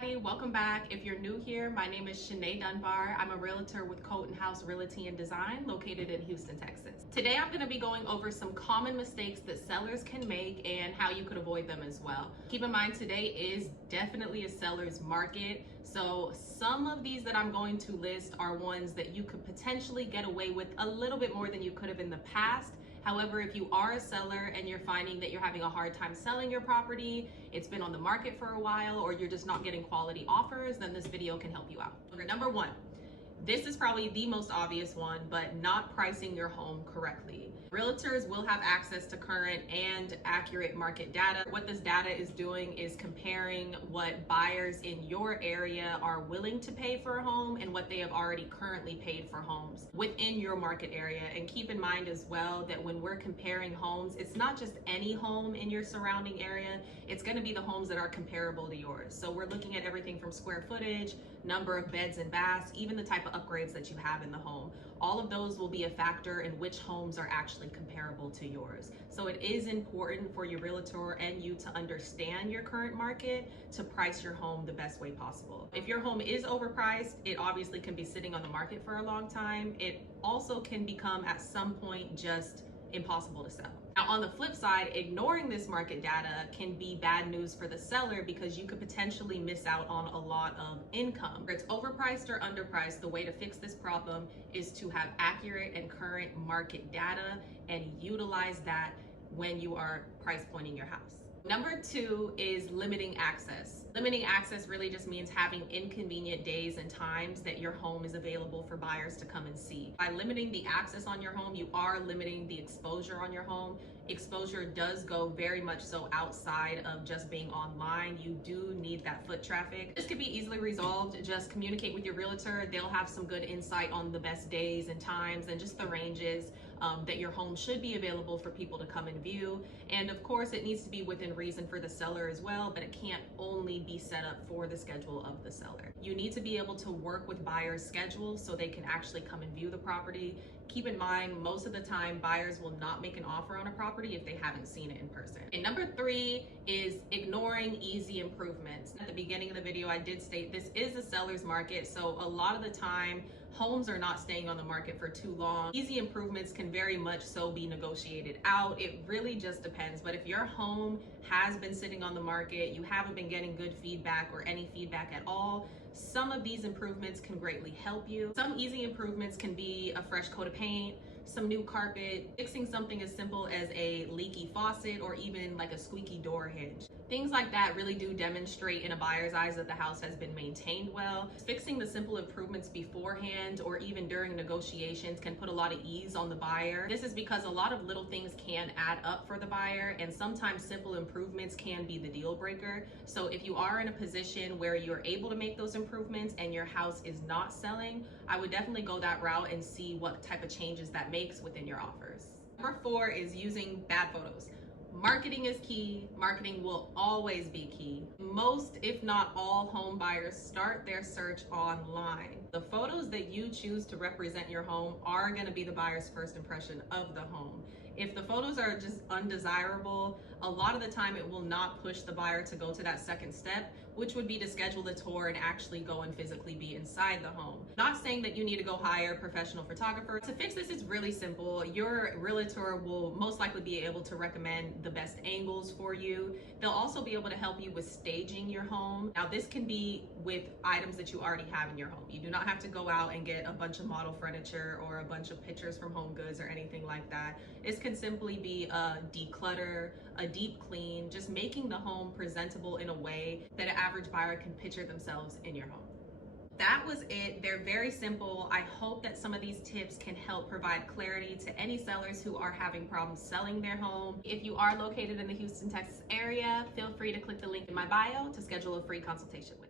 Hey, welcome back. If you're new here, my name is Shanee Dunbar. I'm a realtor with Coat & House Realty and Design located in Houston, Texas. Today I'm going to be going over some common mistakes that sellers can make and how you could avoid them as well. Keep in mind, today is definitely a seller's market, so some of these that I'm going to list are ones that you could potentially get away with a little bit more than you could have in the past. However, if you are a seller and you're finding that you're having a hard time selling your property, it's been on the market for a while, or you're just not getting quality offers, then this video can help you out. Number one, this is probably the most obvious one, but not pricing your home correctly. Realtors will have access to current and accurate market data. What this data is doing is comparing what buyers in your area are willing to pay for a home and what they have already currently paid for homes within your market area. And keep in mind as well that when we're comparing homes, it's not just any home in your surrounding area, it's going to be the homes that are comparable to yours. So we're looking at everything from square footage, number of beds and baths, even the type of upgrades that you have in the home. All of those will be a factor in which homes are actually comparable to yours. So it is important for your realtor and you to understand your current market to price your home the best way possible. If your home is overpriced, it obviously can be sitting on the market for a long time. It also can become at some point just impossible to sell. Now, on the flip side, ignoring this market data can be bad news for the seller because you could potentially miss out on a lot of income. Whether it's overpriced or underpriced, the way to fix this problem is to have accurate and current market data and utilize that when you are price pointing your house. Number two is limiting access. Limiting access really just means having inconvenient days and times that your home is available for buyers to come and see. By limiting the access on your home, you are limiting the exposure on your home. Exposure does go very much so outside of just being online. You do need that foot traffic. This could be easily resolved. Just communicate with your realtor. They'll have some good insight on the best days and times and just the ranges that your home should be available for people to come and view. And of course, it needs to be within reason for the seller as well, but it can't only be set up for the schedule of the seller. You need to be able to work with buyers' schedules so they can actually come and view the property. Keep in mind, most of the time, buyers will not make an offer on a property if they haven't seen it in person. And number three is ignoring easy improvements. At the beginning of the video, I did state this is a seller's market, so a lot of the time, homes are not staying on the market for too long. Easy improvements can very much so be negotiated out. It really just depends. But if your home has been sitting on the market, you haven't been getting good feedback or any feedback at all, some of these improvements can greatly help you. Some easy improvements can be a fresh coat of paint, some new carpet, fixing something as simple as a leaky faucet, or even like a squeaky door hinge. Things like that really do demonstrate in a buyer's eyes that the house has been maintained well. Fixing the simple improvements beforehand or even during negotiations can put a lot of ease on the buyer. This is because a lot of little things can add up for the buyer, and sometimes simple improvements can be the deal breaker. So if you are in a position where you're able to make those improvements and your house is not selling, I would definitely go that route and see what type of changes that makes within your offers. Number four is using bad photos. Marketing is key. Marketing will always be key. Most, if not all, home buyers start their search online. The photos that you choose to represent your home are going to be the buyer's first impression of the home. If the photos are just undesirable, a lot of the time it will not push the buyer to go to that second step, which would be to schedule the tour and actually go and physically be inside the home. Not saying that you need to go hire a professional photographer. To fix this is really simple. Your realtor will most likely be able to recommend the best angles for you. They'll also be able to help you with staging your home. Now, this can be with items that you already have in your home. You do not have to go out and get a bunch of model furniture or a bunch of pictures from Home Goods or anything like that. This can simply be a declutter, a deep clean, just making the home presentable in a way that an average buyer can picture themselves in your home. That was it. They're very simple. I hope that some of these tips can help provide clarity to any sellers who are having problems selling their home. If you are located in the Houston, Texas area, feel free to click the link in my bio to schedule a free consultation with me.